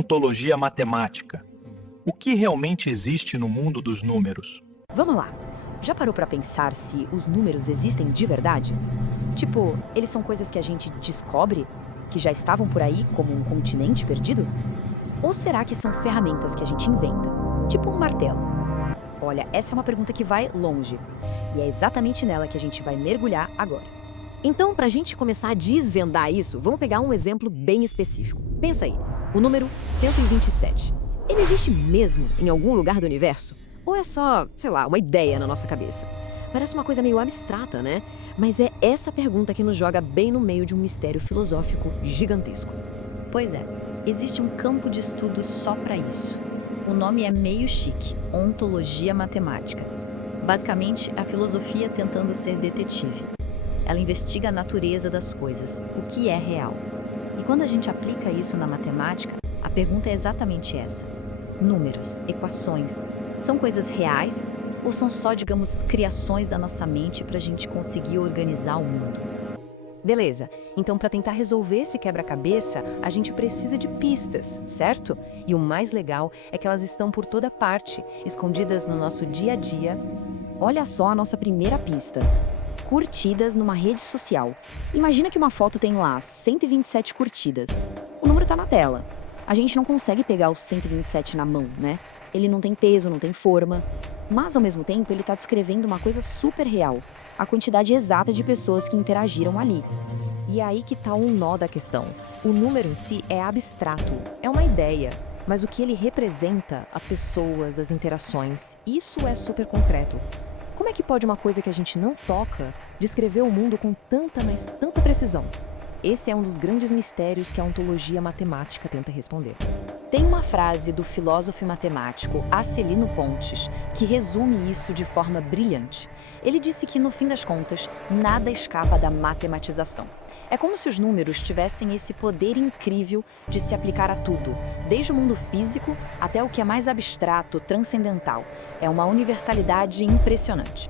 Ontologia matemática. O que realmente existe no mundo dos números? Vamos lá. Já parou pra pensar se os números existem de verdade? Tipo, eles são coisas que a gente descobre, que já estavam por aí como um continente perdido? Ou será que são ferramentas que a gente inventa, tipo um martelo? Olha, essa é uma pergunta que vai longe, e é exatamente nela que a gente vai mergulhar agora. Então, pra gente começar a desvendar isso, vamos pegar um exemplo bem específico. Pensa aí, o número 127. Ele existe mesmo em algum lugar do universo? Ou é só, sei lá, uma ideia na nossa cabeça? Parece uma coisa meio abstrata, né? Mas é essa pergunta que nos joga bem no meio de um mistério filosófico gigantesco. Pois é, existe um campo de estudo só para isso. O nome é meio chique, ontologia matemática. Basicamente, a filosofia tentando ser detetive. Ela investiga a natureza das coisas, o que é real. E quando a gente aplica isso na matemática, a pergunta é exatamente essa. Números, equações, são coisas reais ou são só, digamos, criações da nossa mente para a gente conseguir organizar o mundo? Beleza, então para tentar resolver esse quebra-cabeça, a gente precisa de pistas, certo? E o mais legal é que elas estão por toda parte, escondidas no nosso dia a dia. Olha só a nossa primeira pista. Curtidas numa rede social. Imagina que uma foto tem lá 127 curtidas. O número está na tela. A gente não consegue pegar os 127 na mão, né? Ele não tem peso, não tem forma. Mas, ao mesmo tempo, ele está descrevendo uma coisa super real. A quantidade exata de pessoas que interagiram ali. E é aí que está um nó da questão. O número em si é abstrato, é uma ideia. Mas o que ele representa, as pessoas, as interações, isso é super concreto. Como é que pode uma coisa que a gente não toca descrever o mundo com tanta, mas tanta precisão? Esse é um dos grandes mistérios que a ontologia matemática tenta responder. Tem uma frase do filósofo e matemático Acelino Pontes que resume isso de forma brilhante. Ele disse que, no fim das contas, nada escapa da matematização. É como se os números tivessem esse poder incrível de se aplicar a tudo, desde o mundo físico até o que é mais abstrato, transcendental. É uma universalidade impressionante.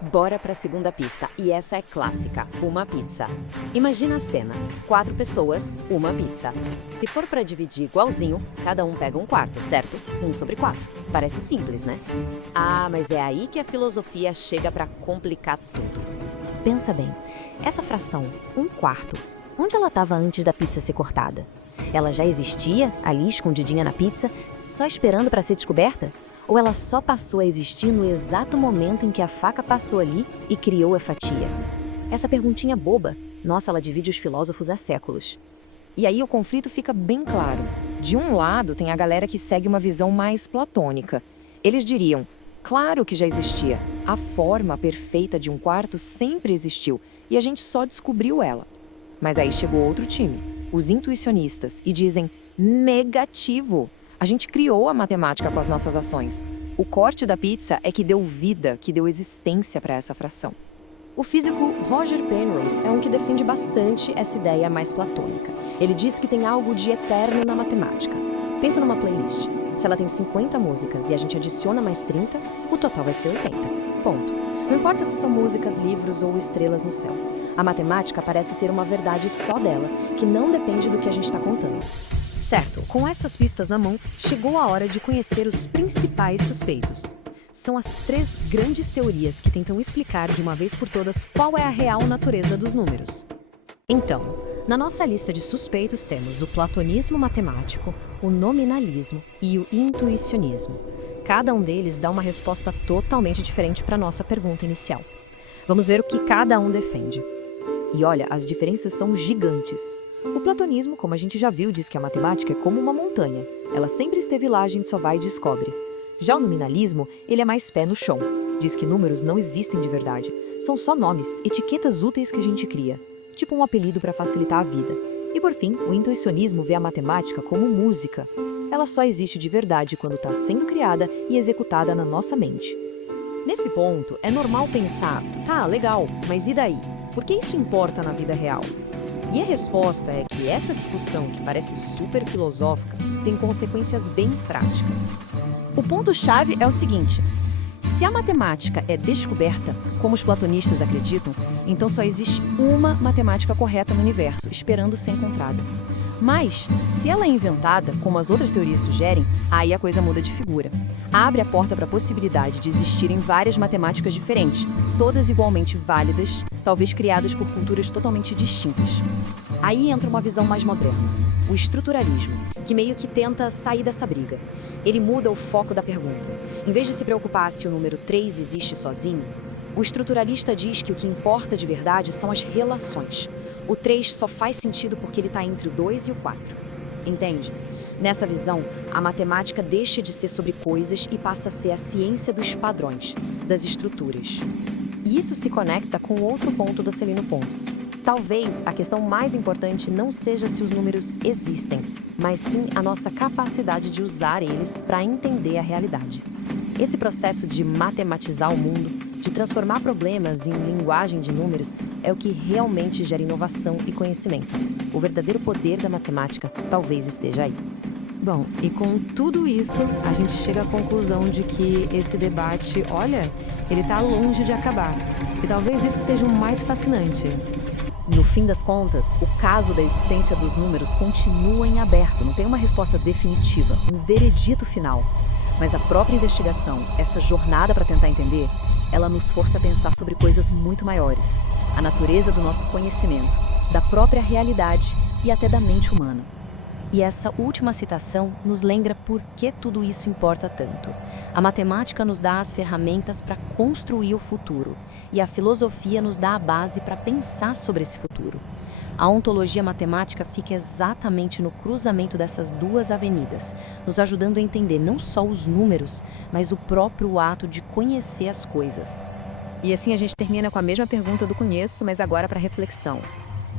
Bora para a segunda pista, e essa é clássica, uma pizza. Imagina a cena, 4 pessoas, uma pizza. Se for para dividir igualzinho, cada um pega um quarto, certo? 1/4. Parece simples, né? Ah, mas é aí que a filosofia chega para complicar tudo. Pensa bem, essa fração, 1/4, onde ela estava antes da pizza ser cortada? Ela já existia, ali escondidinha na pizza, só esperando para ser descoberta? Ou ela só passou a existir no exato momento em que a faca passou ali e criou a fatia? Essa perguntinha boba, nossa, ela divide os filósofos há séculos. E aí o conflito fica bem claro. De um lado tem a galera que segue uma visão mais platônica. Eles diriam, claro que já existia. A forma perfeita de um quarto sempre existiu e a gente só descobriu ela. Mas aí chegou outro time, os intuicionistas, e dizem, negativo. A gente criou a matemática com as nossas ações. O corte da pizza é que deu vida, que deu existência para essa fração. O físico Roger Penrose é um que defende bastante essa ideia mais platônica. Ele diz que tem algo de eterno na matemática. Pensa numa playlist. Se ela tem 50 músicas e a gente adiciona mais 30, o total vai ser 80. Ponto. Não importa se são músicas, livros ou estrelas no céu. A matemática parece ter uma verdade só dela, que não depende do que a gente está contando. Certo, com essas pistas na mão, chegou a hora de conhecer os principais suspeitos. São as 3 grandes teorias que tentam explicar de uma vez por todas qual é a real natureza dos números. Então, na nossa lista de suspeitos temos o platonismo matemático, o nominalismo e o intuicionismo. Cada um deles dá uma resposta totalmente diferente para a nossa pergunta inicial. Vamos ver o que cada um defende. E olha, as diferenças são gigantes. O platonismo, como a gente já viu, diz que a matemática é como uma montanha. Ela sempre esteve lá, a gente só vai e descobre. Já o nominalismo, ele é mais pé no chão. Diz que números não existem de verdade. São só nomes, etiquetas úteis que a gente cria. Tipo um apelido para facilitar a vida. E por fim, o intuicionismo vê a matemática como música. Ela só existe de verdade quando está sendo criada e executada na nossa mente. Nesse ponto, é normal pensar, tá, legal, mas e daí? Por que isso importa na vida real? E a resposta é que essa discussão, que parece super filosófica, tem consequências bem práticas. O ponto-chave é o seguinte: se a matemática é descoberta, como os platonistas acreditam, então só existe uma matemática correta no universo, esperando ser encontrada. Mas, se ela é inventada, como as outras teorias sugerem, aí a coisa muda de figura. Abre a porta para a possibilidade de existirem várias matemáticas diferentes, todas igualmente válidas, talvez criadas por culturas totalmente distintas. Aí entra uma visão mais moderna, o estruturalismo, que meio que tenta sair dessa briga. Ele muda o foco da pergunta. Em vez de se preocupar se o número 3 existe sozinho, o estruturalista diz que o que importa de verdade são as relações. O 3 só faz sentido porque ele está entre o 2 e o 4. Entende? Nessa visão, a matemática deixa de ser sobre coisas e passa a ser a ciência dos padrões, das estruturas. E isso se conecta com outro ponto do Celino Pons. Talvez a questão mais importante não seja se os números existem, mas sim a nossa capacidade de usar eles para entender a realidade. Esse processo de matematizar o mundo, de transformar problemas em linguagem de números, é o que realmente gera inovação e conhecimento. O verdadeiro poder da matemática talvez esteja aí. Bom, e com tudo isso, a gente chega à conclusão de que esse debate, olha, ele está longe de acabar. E talvez isso seja o mais fascinante. No fim das contas, o caso da existência dos números continua em aberto, não tem uma resposta definitiva, um veredito final. Mas a própria investigação, essa jornada para tentar entender, ela nos força a pensar sobre coisas muito maiores. A natureza do nosso conhecimento, da própria realidade e até da mente humana. E essa última citação nos lembra por que tudo isso importa tanto. A matemática nos dá as ferramentas para construir o futuro, e a filosofia nos dá a base para pensar sobre esse futuro. A ontologia matemática fica exatamente no cruzamento dessas duas avenidas, nos ajudando a entender não só os números, mas o próprio ato de conhecer as coisas. E assim a gente termina com a mesma pergunta do começo, mas agora para reflexão.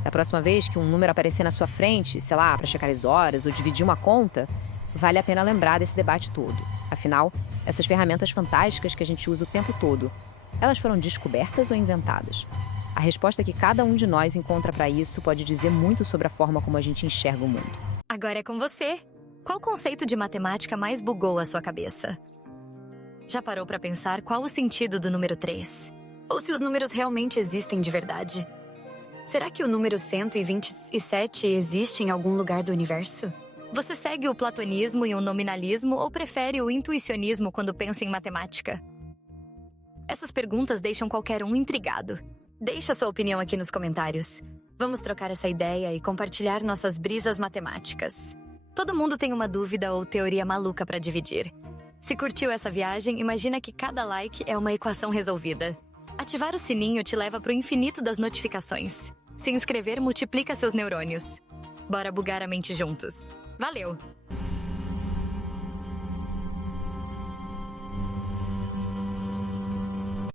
Da próxima vez que um número aparecer na sua frente, sei lá, para checar as horas ou dividir uma conta, vale a pena lembrar desse debate todo. Afinal, essas ferramentas fantásticas que a gente usa o tempo todo, elas foram descobertas ou inventadas? A resposta que cada um de nós encontra para isso pode dizer muito sobre a forma como a gente enxerga o mundo. Agora é com você. Qual conceito de matemática mais bugou a sua cabeça? Já parou para pensar qual o sentido do número 3? Ou se os números realmente existem de verdade? Será que o número 127 existe em algum lugar do universo? Você segue o platonismo e o nominalismo ou prefere o intuicionismo quando pensa em matemática? Essas perguntas deixam qualquer um intrigado. Deixa sua opinião aqui nos comentários. Vamos trocar essa ideia e compartilhar nossas brisas matemáticas. Todo mundo tem uma dúvida ou teoria maluca para dividir. Se curtiu essa viagem, imagina que cada like é uma equação resolvida. Ativar o sininho te leva para o infinito das notificações. Se inscrever multiplica seus neurônios. Bora bugar a mente juntos. Valeu!